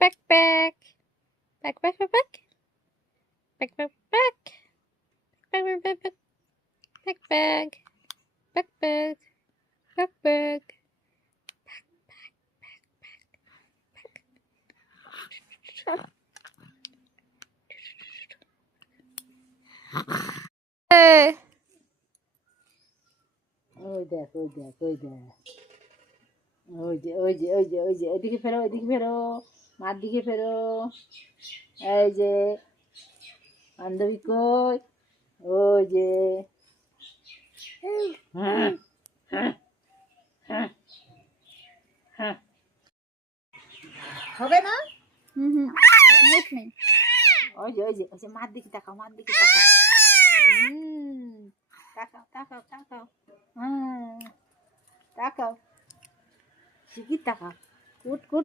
back, back. Back, back, back, back. Back, back, back. Back, back, back, back. Back, back. Back, back. Back, back. Hey. ওই দেখ ওই দেখ ওই দেখ ওই যে ওই যে ওই যে ওই যে এদিকে ফেরো এদিকে ফেরো মার দিকে ফেরো এই যে বান্ধবী কই ওই যে হ্যাঁ হ্যাঁ হ্যাঁ হ্যাঁ হবে না With me. ওই যে ওই যে ওই যে মার দিকে তাকাও মার দিকে তাকাও তাকাও তাকাও তাকাও তাকাও শিগগির তাকাও কুট কুট